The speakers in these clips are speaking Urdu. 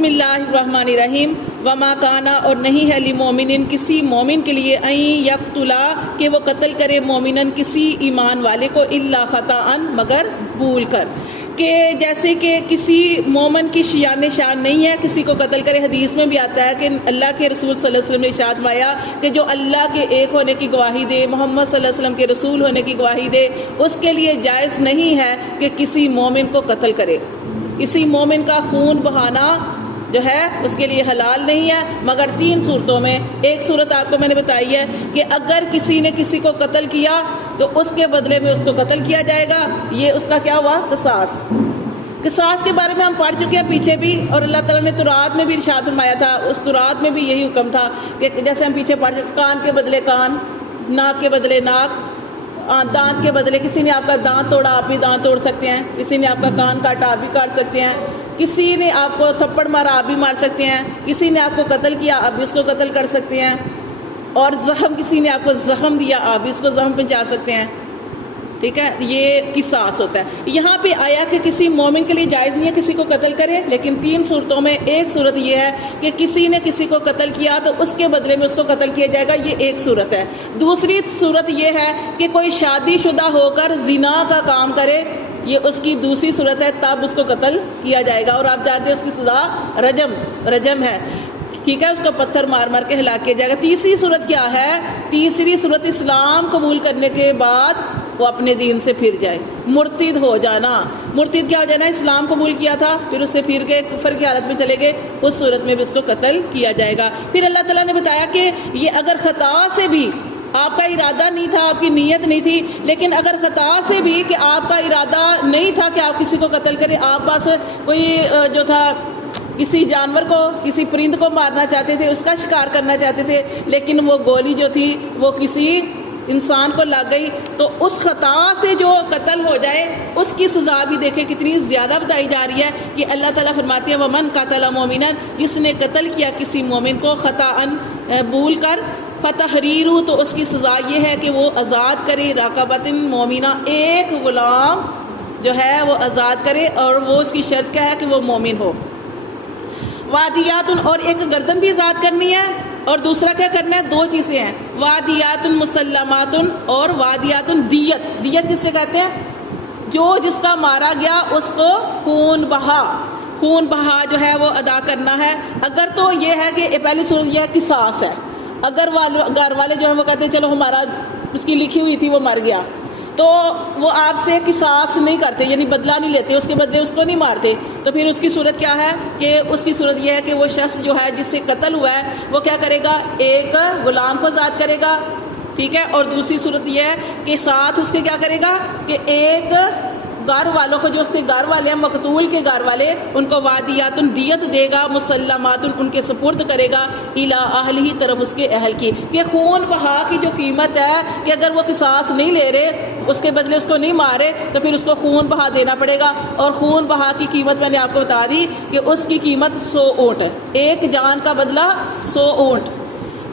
بسم اللہ الرحمن الرحیم وما کانا اور نہیں ہے لمومن کسی مومن کے لیے ان یقتلا کہ وہ قتل کرے مومنن کسی ایمان والے کو الا خطأ مگر بھول کر، کہ جیسے کہ کسی مومن کی شان نہیں ہے کسی کو قتل کرے۔ حدیث میں بھی آتا ہے کہ اللہ کے رسول صلی اللہ علیہ وسلم نے ارشاد فرمایا کہ جو اللہ کے ایک ہونے کی گواہی دے، محمد صلی اللہ علیہ وسلم کے رسول ہونے کی گواہی دے، اس کے لیے جائز نہیں ہے کہ کسی مومن کو قتل کرے۔ کسی مومن کا خون بہانا جو ہے اس کے لیے حلال نہیں ہے مگر 3 صورتوں میں۔ ایک صورت آپ کو میں نے بتائی ہے کہ اگر کسی نے کسی کو قتل کیا تو اس کے بدلے میں اس کو قتل کیا جائے گا، یہ اس کا کیا ہوا؟ قصاص۔ قصاص کے بارے میں ہم پڑھ چکے ہیں پیچھے بھی، اور اللہ تعالیٰ نے تورات میں بھی ارشاد فرمایا تھا، اس تورات میں بھی یہی حکم تھا کہ جیسے ہم پیچھے پڑھ چکے، کان کے بدلے کان، ناک کے بدلے ناک، دانت کے بدلے کسی نے آپ کا دانت توڑا آپ بھی دانت توڑ سکتے ہیں، کسی نے آپ کا کان کاٹا آپ بھی کاٹ سکتے ہیں، کسی نے آپ کو تھپڑ مارا آپ بھی مار سکتے ہیں، کسی نے آپ کو قتل کیا آپ بھی اس کو قتل کر سکتے ہیں، اور زخم کسی نے آپ کو زخم دیا آپ بھی اس کو زخم پہنچا سکتے ہیں۔ ٹھیک ہے، یہ قصاص ہوتا ہے۔ یہاں پہ آیا کہ کسی مومن کے لیے جائز نہیں ہے کسی کو قتل کرے، لیکن 3 صورتوں میں ایک صورت یہ ہے کہ کسی نے کسی کو قتل کیا تو اس کے بدلے میں اس کو قتل کیا جائے گا، یہ ایک صورت ہے۔ دوسری صورت یہ ہے کہ کوئی شادی شدہ ہو کر زنا کا کام کرے، یہ اس کی دوسری صورت ہے، تب اس کو قتل کیا جائے گا، اور آپ جانتے ہیں اس کی سزا رجم ہے۔ ٹھیک ہے، اس کو پتھر مار مار کے ہلاک کیا جائے گا۔ تیسری صورت کیا ہے؟ تیسری صورت اسلام قبول کرنے کے بعد وہ اپنے دین سے پھر جائے، مرتد ہو جانا۔ مرتد کیا ہو جانا؟ اسلام قبول کیا تھا پھر اس سے پھر گئے، کفر کی حالت میں چلے گئے، اس صورت میں بھی اس کو قتل کیا جائے گا۔ پھر اللہ تعالیٰ نے بتایا کہ یہ اگر خطا سے بھی، آپ کا ارادہ نہیں تھا، آپ کی نیت نہیں تھی، لیکن اگر خطا سے بھی کہ آپ کا ارادہ نہیں تھا کہ آپ کسی کو قتل کریں، آپ پاس کوئی جو تھا کسی جانور کو، کسی پرند کو مارنا چاہتے تھے، اس کا شکار کرنا چاہتے تھے، لیکن وہ گولی جو تھی وہ کسی انسان کو لگ گئی، تو اس خطا سے جو قتل ہو جائے اس کی سزا بھی دیکھیں کتنی زیادہ بتائی جا رہی ہے کہ اللہ تعالیٰ فرماتے ہیں ومن قتل مومنا، جس نے قتل کیا کسی مومن کو خطاً بھول کر، فتحریر، تو اس کی سزا یہ ہے کہ وہ آزاد کرے، رقبۃ مومنہ، ایک غلام جو ہے وہ آزاد کرے، اور وہ اس کی شرط کیا ہے کہ وہ مومن ہو۔ وادیات، اور ایک گردن بھی آزاد کرنی ہے، اور دوسرا کیا کرنا ہے؟ 2 چیزیں ہیں، وادیات مسلمات اور وادیات دیت۔ دیت کس سے کہتے ہیں؟ جو جس کا مارا گیا اس کو خون بہا جو ہے وہ ادا کرنا ہے۔ اگر تو یہ ہے کہ پہلی صورت یہ قصاص ہے، اگر گھر والے جو ہیں وہ کہتے ہیں چلو ہمارا اس کی لکھی ہوئی تھی وہ مر گیا، تو وہ آپ سے قصاص نہیں کرتے، یعنی بدلہ نہیں لیتے، اس کے بدلے اس کو نہیں مارتے، تو پھر اس کی صورت کیا ہے کہ اس کی صورت یہ ہے کہ وہ شخص جو ہے جس سے قتل ہوا ہے وہ کیا کرے گا؟ ایک غلام کو آزاد کرے گا، ٹھیک ہے، اور دوسری صورت یہ ہے کہ ساتھ اس کے کیا کرے گا کہ ایک گھر والوں کو، جو اس کے گھر والے ہیں، مقتول کے گھر والے، ان کو وادیات دیت دے گا، مسلمات ان کے سپرد کرے گا، الی اہلہ، طرف اس کے اہل کی۔ کہ خون بہا کی جو قیمت ہے کہ اگر وہ قصاص نہیں لے رہے، اس کے بدلے اس کو نہیں مارے، تو پھر اس کو خون بہا دینا پڑے گا، اور خون بہا کی قیمت میں نے آپ کو بتا دی کہ اس کی قیمت 100 اونٹ ہے، ایک جان کا بدلہ 100 اونٹ۔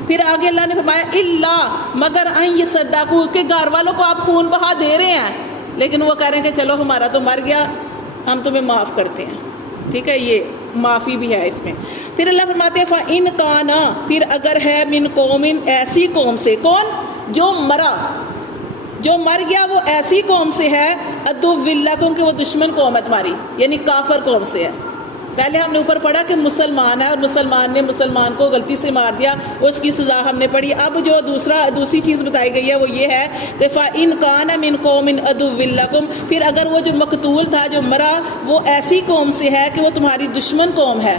پھر آگے اللہ نے فرمایا اللہ، مگر ان یصدقوا، کہ گھر والوں کو آپ خون بہا دے رہے ہیں لیکن وہ کہہ رہے ہیں کہ چلو ہمارا تو مر گیا، ہم تمہیں معاف کرتے ہیں، ٹھیک ہے، یہ معافی بھی ہے اس میں۔ پھر اللہ فرماتے ہیں فَإِن كَانَ، پھر اگر ہے من قوم، ایسی قوم سے، کون؟ جو مر گیا وہ ایسی قوم سے ہے، عدو لکم، کہ وہ دشمن قوم ہے تمہاری، یعنی کافر قوم سے ہے۔ پہلے ہم نے اوپر پڑھا کہ مسلمان ہے اور مسلمان نے مسلمان کو غلطی سے مار دیا، اس کی سزا ہم نے پڑھی۔ اب جو دوسری چیز بتائی گئی ہے وہ یہ ہے کہ فَإِن كَانَ مِن قَوْمٍ عَدُوٍّ لَكُمْ، پھر اگر وہ جو مقتول تھا، جو مرا، وہ ایسی قوم سے ہے کہ وہ تمہاری دشمن قوم ہے۔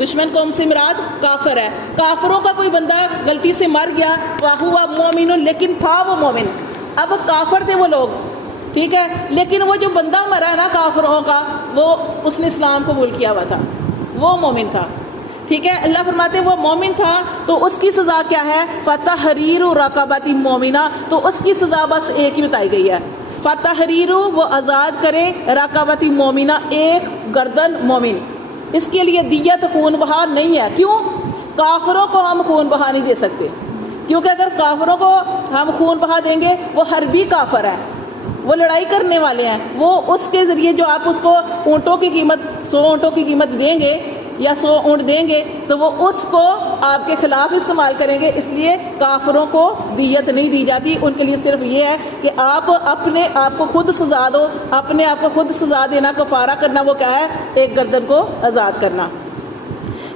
دشمن قوم سے مراد کافر ہے۔ کافروں کا کوئی بندہ غلطی سے مر گیا، وَهُوَ مُؤْمِنٌ، لیکن تھا وہ مومن، اب کافر تھے وہ لوگ، ٹھیک ہے، لیکن وہ جو بندہ مرا نا کافروں کا، وہ اس نے اسلام قبول کیا ہوا تھا، وہ مومن تھا، ٹھیک ہے۔ اللہ فرماتے وہ مومن تھا تو اس کی سزا کیا ہے؟ فتحریر رقبۃ مومنہ، تو اس کی سزا بس ایک ہی بتائی گئی ہے، فتحریر، وہ آزاد کرے، رقبۃ مومنہ، ایک گردن مومن۔ اس کے لیے دیت خون بہا نہیں ہے۔ کیوں؟ کافروں کو ہم خون بہا نہیں دے سکتے، کیونکہ اگر کافروں کو ہم خون بہا دیں گے وہ حربی کافر ہے، وہ لڑائی کرنے والے ہیں، وہ اس کے ذریعے جو آپ اس کو اونٹوں کی قیمت 100 اونٹوں کی قیمت دیں گے یا 100 اونٹ دیں گے تو وہ اس کو آپ کے خلاف استعمال کریں گے، اس لیے کافروں کو دیت نہیں دی جاتی. ان کے لیے صرف یہ ہے کہ آپ اپنے آپ کو خود سزا دو، اپنے آپ کو خود سزا دینا، کفارہ کرنا وہ کیا ہے؟ ایک گردن کو آزاد کرنا.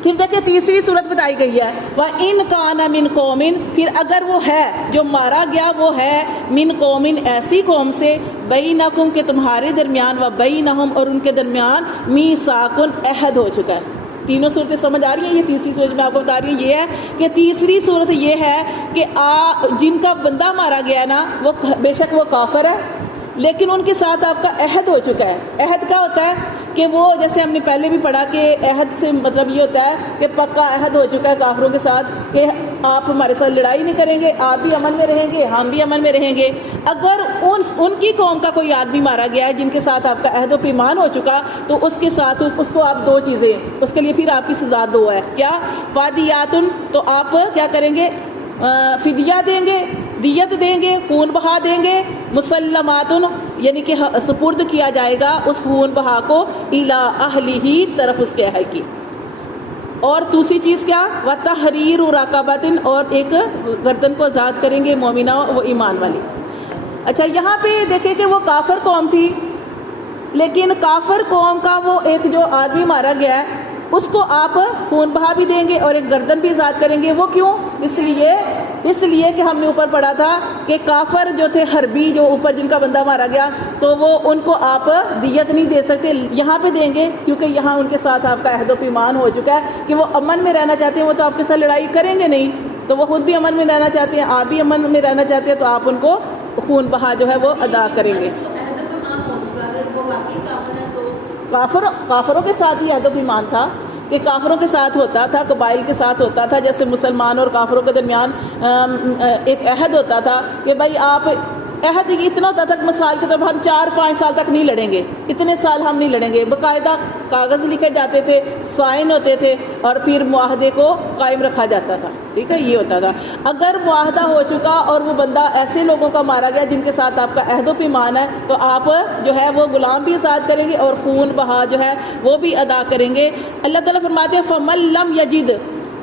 پھر دیکھیں تیسری صورت بتائی گئی ہے وَإِنْ كَانَ مِنْ قَوْمٍ، پھر اگر وہ ہے جو مارا گیا وہ ہے من قومن ایسی قوم سے بینکم کہ تمہارے درمیان و بینہم اور ان کے درمیان میثاق عہد ہو چکا ہے. تینوں صورتیں سمجھ آ رہی ہیں؟ یہ تیسری صورت میں آپ کو بتا رہی ہوں یہ ہے کہ تیسری صورت یہ ہے کہ جن کا بندہ مارا گیا نا وہ بے شک وہ کافر ہے لیکن ان کے ساتھ آپ کا عہد ہو چکا ہے. عہد کیا ہوتا ہے کہ وہ جیسے ہم نے پہلے بھی پڑھا کہ عہد سے مطلب یہ ہوتا ہے کہ پکا عہد ہو چکا ہے کافروں کے ساتھ کہ آپ ہمارے ساتھ لڑائی نہیں کریں گے، آپ بھی امن میں رہیں گے، ہم بھی امن میں رہیں گے. اگر ان کی قوم کا کوئی آدمی مارا گیا ہے جن کے ساتھ آپ کا عہد و پیمان ہو چکا تو اس کے ساتھ اس کو آپ 2 چیزیں، اس کے لیے پھر آپ کی سزا 2 ہے. کیا؟ فادیاتن، تو آپ کیا کریں گے؟ فدیہ دیں گے، دیت دیں گے، خون بہا دیں گے. مسلماتن، یعنی کہ سپرد کیا جائے گا اس خون بہا کو الی اہلہ، طرف اس کے اہل کی. اور دوسری چیز کیا؟ وتحریر رقبۃ، اور ایک گردن کو آزاد کریں گے مومنہ وہ ایمان والی. اچھا یہاں پہ دیکھیں کہ وہ کافر قوم تھی لیکن کافر قوم کا وہ ایک جو آدمی مارا گیا ہے اس کو آپ خون بہا بھی دیں گے اور ایک گردن بھی آزاد کریں گے. وہ کیوں؟ اس لیے کہ ہم نے اوپر پڑھا تھا کہ کافر جو تھے حربی جو اوپر جن کا بندہ مارا گیا تو وہ ان کو آپ دیت نہیں دے سکتے، یہاں پہ دیں گے کیونکہ یہاں ان کے ساتھ آپ کا عہد و پیمان ہو چکا ہے کہ وہ امن میں رہنا چاہتے ہیں. وہ تو آپ کے ساتھ لڑائی کریں گے نہیں، تو وہ خود بھی امن میں رہنا چاہتے ہیں، آپ بھی امن میں رہنا چاہتے ہیں، تو آپ ان کو خون بہا جو ہے وہ ادا کریں گے. کافروں کے ساتھ ہی عہد و پیمان تھا کہ کافروں کے ساتھ ہوتا تھا، قبائل کے ساتھ ہوتا تھا. جیسے مسلمان اور کافروں کے درمیان ایک عہد ہوتا تھا کہ بھائی آپ عہد اتنا ہوتا تھا کہ مثال کے طور پر ہم 4-5 سال تک نہیں لڑیں گے، اتنے سال ہم نہیں لڑیں گے. باقاعدہ کاغذ لکھے جاتے تھے، سائن ہوتے تھے اور پھر معاہدے کو قائم رکھا جاتا تھا. ٹھیک ہے، یہ ہوتا تھا. اگر معاہدہ ہو چکا اور وہ بندہ ایسے لوگوں کا مارا گیا جن کے ساتھ آپ کا عہد و پیمان ہے تو آپ جو ہے وہ غلام بھی آزاد کریں گے اور خون بہا جو ہے وہ بھی ادا کریں گے. اللہ تعالیٰ فرماتے ہیں فَمَن لَّمْ يَجِدْ،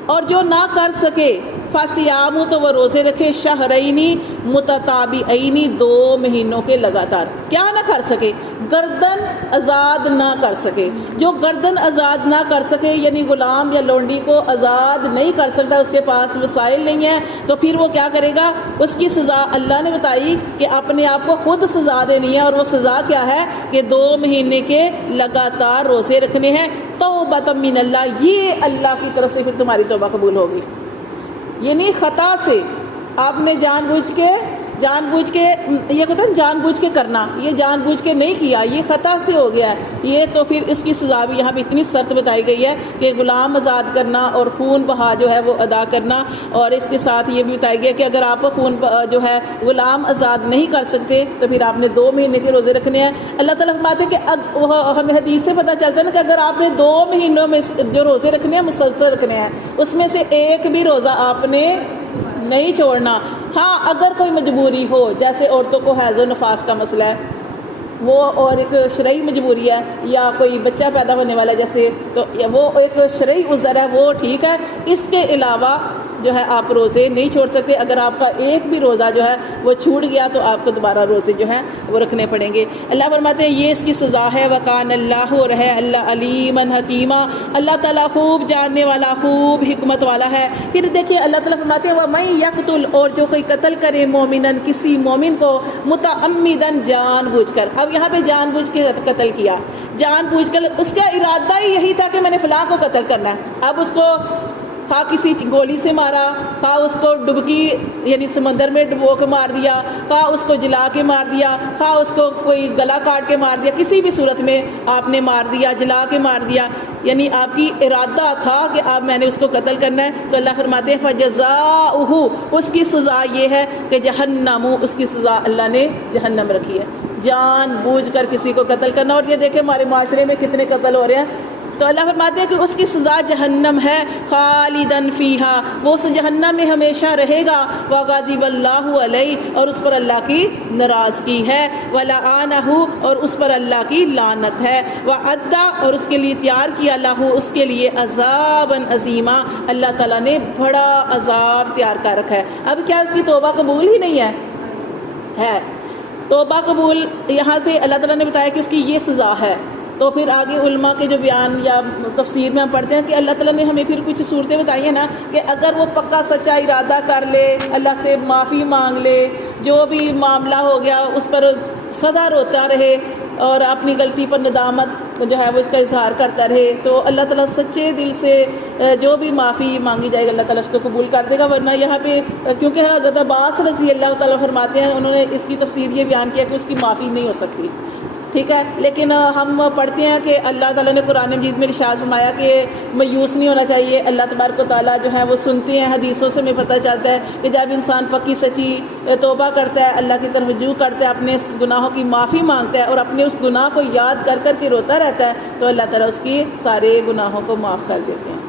اور جو نہ کر سکے فَصِيَامُ، تو وہ روزے رکھے شہرینی متتابعین، 2 مہینوں کے لگاتار. کیا نہ کر سکے؟ گردن آزاد نہ کر سکے. جو گردن آزاد نہ کر سکے یعنی غلام یا لونڈی کو آزاد نہیں کر سکتا، اس کے پاس وسائل نہیں ہیں، تو پھر وہ کیا کرے گا؟ اس کی سزا اللہ نے بتائی کہ اپنے آپ کو خود سزا دینی ہے. اور وہ سزا کیا ہے کہ 2 مہینے کے لگاتار روزے رکھنے ہیں. توبۃ من اللہ، یہ اللہ کی طرف سے پھر تمہاری توبہ قبول ہوگی. یعنی خطا سے آپ نے جان بوجھ کے یہ کہتے ہیں جان بوجھ کے کرنا، یہ جان بوجھ کے نہیں کیا، یہ خطا سے ہو گیا ہے، یہ تو پھر اس کی سزا بھی یہاں پہ اتنی سخت بتائی گئی ہے کہ غلام آزاد کرنا اور خون بہا جو ہے وہ ادا کرنا. اور اس کے ساتھ یہ بھی بتایا گیا کہ اگر آپ خون جو ہے غلام آزاد نہیں کر سکتے تو پھر آپ نے 2 مہینے کے روزے رکھنے ہیں. اللہ تعالیٰ فرماتے ہیں کہ ہمیں حدیث سے پتہ چلتا ہے نا کہ اگر آپ نے 2 مہینوں میں جو روزے رکھنے ہیں مسلسل رکھنے ہیں، اس میں سے ایک بھی روزہ آپ نے نہیں چھوڑنا. ہاں اگر کوئی مجبوری ہو، جیسے عورتوں کو حیض و نفاس کا مسئلہ ہے وہ، اور ایک شرعی مجبوری ہے، یا کوئی بچہ پیدا ہونے والا ہے جیسے، تو وہ ایک شرعی عذر ہے، وہ ٹھیک ہے. اس کے علاوہ جو ہے آپ روزے نہیں چھوڑ سکتے. اگر آپ کا ایک بھی روزہ جو ہے وہ چھوٹ گیا تو آپ کو دوبارہ روزے جو ہیں وہ رکھنے پڑیں گے. اللہ فرماتے ہیں یہ اس کی سزا ہے. وَقَانَ اللَّهُ، اور ہے اللہ علیمًا حکیمًا، اللہ تعالیٰ خوب جاننے والا، خوب حکمت والا ہے. پھر دیکھیں اللہ تعالیٰ فرماتے ہیں وَمَن يَقْتُلْ، اور جو کوئی قتل کرے مومناً، کسی مومن کو، متعمداً، جان بوجھ کر. اب یہاں پہ جان بوجھ کے قتل کیا، جان بوجھ کر، اس کا ارادہ ہی یہی تھا کہ میں نے فلاں کو قتل کرنا ہے. اب اس کو خواہ کسی گولی سے مارا، خواہ اس کو ڈبکی یعنی سمندر میں ڈبو کے مار دیا، خواہ اس کو جلا کے مار دیا، خواہ اس کو کوئی گلا کاٹ کے مار دیا، کسی بھی صورت میں آپ نے مار دیا، جلا کے مار دیا، یعنی آپ کی ارادہ تھا کہ اب میں نے اس کو قتل کرنا ہے. تو اللہ فرماتے ہیں فَجَزَاؤُهُ، اس کی سزا یہ ہے کہ جہنم، اس کی سزا اللہ نے جہنم رکھی ہے. جان بوجھ کر کسی کو قتل کرنا. اور یہ دیکھیں ہمارے معاشرے میں کتنے قتل ہو رہے ہیں. تو اللہ فرماتے ہیں کہ اس کی سزا جہنم ہے، خالدن فیہا، وہ اس جہنم میں ہمیشہ رہے گا، وغضب اللہ علیہ، اور اس پر اللہ کی ناراضگی ہے، ولعنہ، اور اس پر اللہ کی لعنت ہے، وعد، اور اس کے لیے تیار کیا لہ، اس کے لیے عذابا عظیما، اللہ تعالیٰ نے بڑا عذاب تیار کر رکھا ہے۔ اب کیا اس کی توبہ قبول ہی نہیں ہے توبہ قبول، یہاں پہ اللہ تعالیٰ نے بتایا کہ اس کی یہ سزا ہے، تو پھر آگے علماء کے جو بیان یا تفسیر میں ہم پڑھتے ہیں کہ اللہ تعالیٰ نے ہمیں پھر کچھ صورتیں بتائی ہیں نا، کہ اگر وہ پکا سچا ارادہ کر لے، اللہ سے معافی مانگ لے، جو بھی معاملہ ہو گیا اس پر سدا روتا رہے اور اپنی غلطی پر ندامت جو ہے وہ اس کا اظہار کرتا رہے، تو اللہ تعالیٰ سچے دل سے جو بھی معافی مانگی جائے گا اللہ تعالیٰ اس کو قبول کر دے گا۔ ورنہ یہاں پہ کیونکہ حضرت عباس رضی اللہ تعالیٰ فرماتے ہیں، انہوں نے اس کی تفسیر یہ بیان کیا کہ اس کی معافی نہیں ہو سکتی، ٹھیک ہے، لیکن ہم پڑھتے ہیں کہ اللہ تعالیٰ نے قرآن مجید میں ارشاد فرمایا کہ مایوس نہیں ہونا چاہیے۔ اللہ تبارک و تعالیٰ جو ہے وہ سنتے ہیں، حدیثوں سے ہمیں پتہ چلتا ہے کہ جب انسان پکی سچی توبہ کرتا ہے، اللہ کی طرف رجوع کرتا ہے، اپنے گناہوں کی معافی مانگتا ہے اور اپنے اس گناہ کو یاد کر کر کے روتا رہتا ہے، تو اللہ تعالیٰ اس کی سارے گناہوں کو معاف کر دیتے ہیں۔